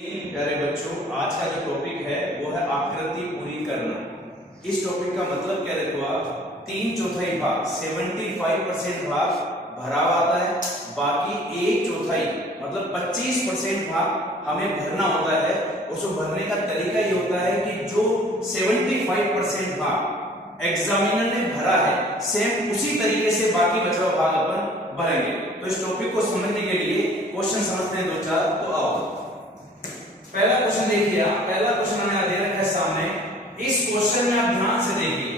प्यारे बच्चों, आज का जो टॉपिक है वो है आकृति पूरी करना। इस टॉपिक का मतलब क्या देखो आप, 3/4 भाग 75% भाग भरा हुआ आता है, बाकी 1/4 मतलब 25% भाग हमें भरना होता है। उसको भरने का तरीका ये होता है कि जो 75% भाग एग्जामिनर ने भरा है सेम उसी तरीके से बाकी बचा हुआ भाग अपन भरेंगे। तो इस टॉपिक को समझने के लिए क्वेश्चन समझते हैं दो चार। तो आओ पहला क्वेश्चन देखिए, पहला क्वेश्चन हमें दे रखा है सामने। इस क्वेश्चन में आप ध्यान से देखिए,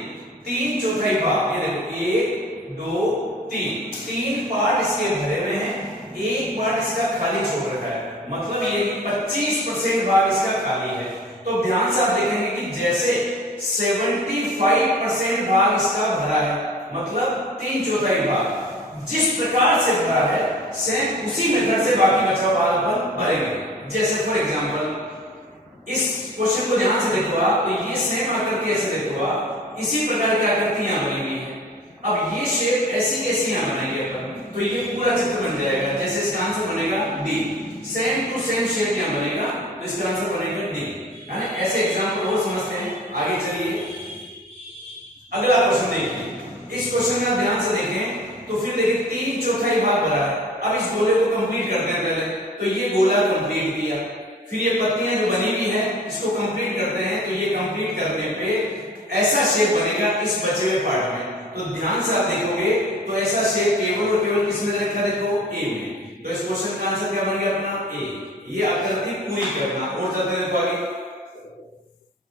3/4 भाग, ये देखो 1 2 3 तीन पार्ट इसके भरे हुए हैं, एक पार्ट इसका खाली छोड़ रखा है, मतलब ये 25% भाग इसका खाली है। तो ध्यान से आप देखेंगे कि जैसे 75% भाग इसका भरा है, मतलब 3/4 भाग जिस प्रकार से भरा है सेम उसी मेथड से बाकी बचा हुआ भाग अपन भरेंगे। जैसे फॉर एग्जांपल इस क्वेश्चन को ध्यान से देखो आप, तो ये सेम आकृति ऐसे देखो आप, इसी प्रकार की आकृति यहां बनी हुई है। अब ये शेप ऐसी कैसी यहां बनाएंगे अपन, तो ये पूरा चित्र बन जाएगा। जैसे इसका आंसर बनेगा D, same to same shape यहां बनेगा, तो इसका आंसर बनेगा डी। यानी ऐसे एग्जांपल और समझते हैं। आगे चलिए अगला क्वेश्चन देखिए। इस क्वेश्चन में आप ध्यान से देखें तो फिर देखिए 3/4 भाग भरा है। अब इस गोले को कंप्लीट करते हैं पहले, तो ये गोला कंप्लीट किया, फिर ये पत्तियां जो बनी हुई है इसको कंप्लीट करते हैं, तो ये कंप्लीट करने पे ऐसा शेप बनेगा इस बचे हुए पार्ट में। तो ध्यान से आप देखोगे तो ऐसा शेप केवल और केवल किसमें रखा, देखो ए में। तो इस क्वेश्चन का आंसर क्या बन गया अपना ए। ये आकृति पूरी करना। और जाते हैं देखो आगे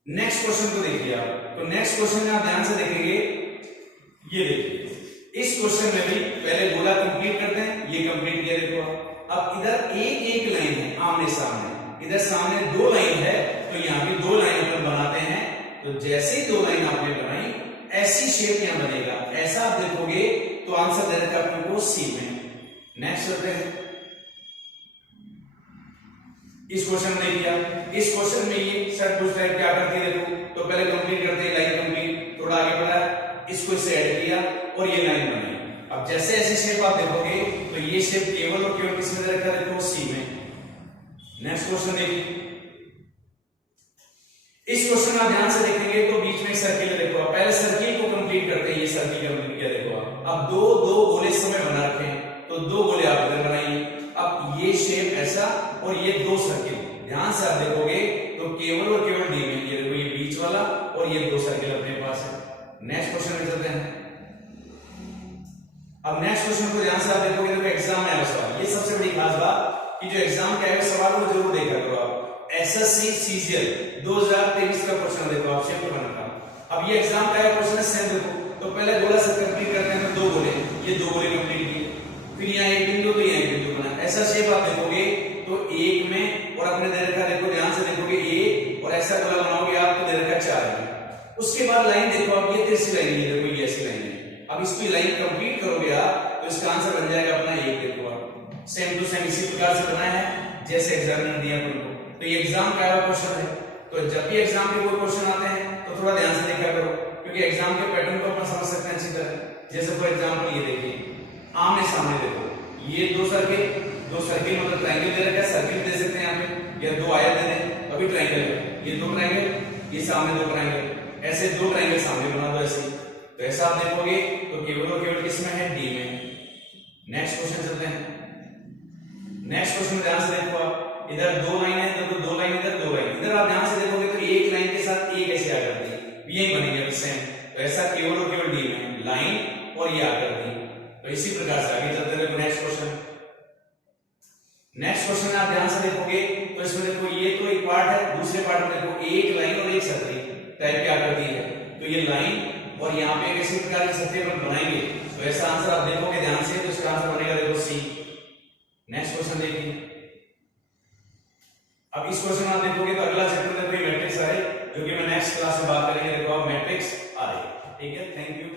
नेक्स्ट क्वेश्चन को देखिए आप। तो नेक्स्ट क्वेश्चन में आप ध्यान से देखेंगे, ये देखिए इस क्वेश्चन में भी पहले गोला कंप्लीट करते हैं, ये कंप्लीट किया देखो। अब इधर एक एक लाइन है आमने सामने, इधर सामने 2 लाइन है, तो यहां भी 2 लाइन अपन बनाते हैं। तो जैसे ही 2 लाइन आपने बनाई ऐसी शेप यहां बनेगा, ऐसा आप देखोगे तो आंसर दे देगा अपन को सी में। नेक्स्ट करते हैं इस क्वेश्चन में देखिए। इस क्वेश्चन में ये सर पूछ रहा है क्या करती है, देखो तो पहले कंप्लीट करते हैं लाइन कंप्लीट, थोड़ा आगे बढ़ा, इसको इससे ऐड किया और ये लाइन बनी। अब जैसे ऐसी शेप आप देखोगे तो ये शेप केवल और केवल किसमें रखा है, देखो सी में। नेक्स्ट क्वेश्चन देखिए। इस क्वेश्चन में ध्यान से देखेंगे तो बीच में सर्किल है, देखो पहले सर्किल को कंप्लीट करते हैं, ये सर्किल कंप्लीट किया देखो। अब दो गोले समय बना रखे हैं, तो 2 गोले आप इधर बनाइए। अब ये शेप ऐसा और ये 2 सर्किल, ध्यान से आप देखोगे तो केवल और केवल डी में, ये देखो ये बीच वाला और ये 2 सर्किल अपने पास है। नेक्स्ट क्वेश्चन में चलते हैं। अब नेक्स्ट क्वेश्चन को ध्यान से आप देखोगे तो एग्जाम में आया सवाल। ये सबसे बड़ी खास बात कि जो एग्जाम का है सवाल वो जरूर देखा करो आप। एसएससी सीजीएल 2023 का क्वेश्चन देखो आप, शेप बना था। अब ये एग्जाम का है क्वेश्चन है सेम देखो। तो पहले गोला से कंप्लीट करते हैं, तो 2 गोले, ये 2 गोले कंप्लीट किए, फिर यहाँ एक बिंदु, तो यहाँ एक बिंदु बना। ऐसा शेप आप देखोगे तो 1 में और अपने दे रखा, देखो ध्यान से देखोगे ए, और ऐसा गोला बनाओगे आप तो दे रखा 4 में। उसके बाद लाइन देखो आप, ये तिरछी लाइन है, देखो ये ऐसी लाइन है। अब इसकी लाइन कंप्लीट करोगे आप तो इसका आंसर बन जाएगा अपना 1। देखो आप सेम टू सेम इसी प्रकार से बनाया है जैसे एग्जामिनर दिया तुमको। तो ये एग्जाम का क्वेश्चन है। तो जब भी एग्जाम के कोई क्वेश्चन आते हैं तो थोड़ा ध्यान से देखा करो, क्योंकि एग्जाम के पैटर्न को अपन समझ सकते हैं अच्छी तरह। जैसे फॉर एग्जांपल ये देखिए आमने सामने, देखो ये 2 सर्किल मतलब ट्रायंगल दे रखा है, सर्किल दे सकते हैं यहाँ पे, या 2 आयत दे दें, अभी ट्रायंगल है, ये 2 ट्रायंगल, ये सामने 2 ट्रायंगल, ऐसे 2 ट्रायंगल सामने बना दो ऐसे। तो ऐसा आप देखोगे तो केवल और केवल किसमें है, डी में। नेक्स्ट क्वेश्चन चलते हैं। नेक्स्ट क्वेश्चन में ध्यान से देखो आप, इधर 2 लाइन है, इधर 2 लाइन, इधर 2 लाइन, इधर आप ध्यान से देखोगे तो एक लाइन के साथ एक ऐसे आकृति यही बनेगी सेम। तो ऐसा केवल और केवल डी में लाइन और ये आकृति। तो इसी प्रकार से आगे चलते हैं। नेक्स्ट क्वेश्चन में आप ध्यान से देखोगे तो इसमें देखो ये तो एक पार्ट है, दूसरे पार्ट में देखो एक लाइन और एक सर्किल टाइप की आकृति है। तो ये लाइन और यहाँ पे किसी प्रकार की सर्किल बनाएंगे, तो ऐसा आंसर आप देखोगे ध्यान से, तो इसका आंसर बनेगा देखो सी। नेक्स्ट क्वेश्चन देखिए। अब इस क्वेश्चन में आप देखोगे तो अगला चैप्टर में कोई मैट्रिक्स आए, जो कि मैं नेक्स्ट क्लास में बात करेंगे। देखो आप मैट्रिक्स आए, ठीक है। Thank you.